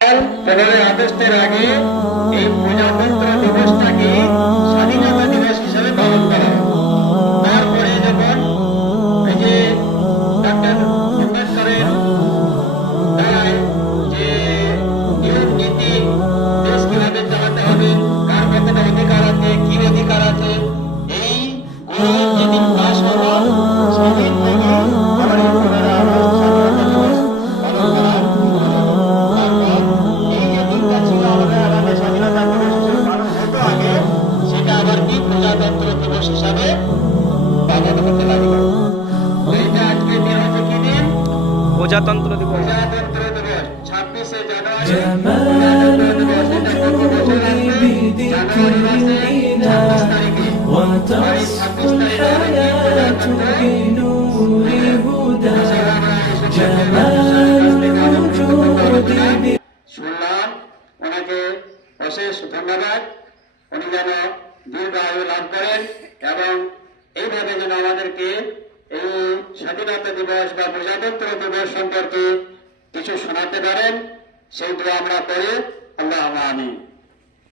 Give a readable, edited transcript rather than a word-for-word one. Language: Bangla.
আগস্টের আগে এই প্রজাতন্ত্র দিবসটাকে স্বাধীনতা দিবস হিসেবে পালন করা হয়। তারপরে যখন এই যে ডক্টর আম্বেদকরের দ্বারায় যে নিয়ম নীতি দেশ কিভাবে চালাতে হবে, কার কতটা অধিকার আছে, কি অধিকার আছে, এই যেদিন পাশ হলো সেদিন থেকে আবার এই 15 আগস্ট স্বাধীনতা দিবস পালন করা হয়। সেটা আবার কি প্রজাতন্ত্র দিবস হিসাবে পালন করতে লাগলো। এইটা আজকে দিন হচ্ছে কি দিন? প্রজাতন্ত্র দিবস। প্রজাতন্ত্র দিবস 26শে জানুয়ারি প্রজাতন্ত্র দিবস। এটা কত বছর আসবে? জানুয়ারি মাসে 26 তারিখে। আর এই 26 তারিখে প্রজাতন্ত্র শুনলাম। ওনাকে অশেষ ধন্যবাদ। উনি যেন দীর্ঘ আয়ু লাভ করেন এবং এইভাবে যেন আমাদেরকে এই স্বাধীনতা দিবস বা প্রজাতন্ত্র দিবস সম্পর্কে কিছু শোনাতে পারেন, সেই দোয়া আমরা করি। আল্লাহুম্মা আমিন।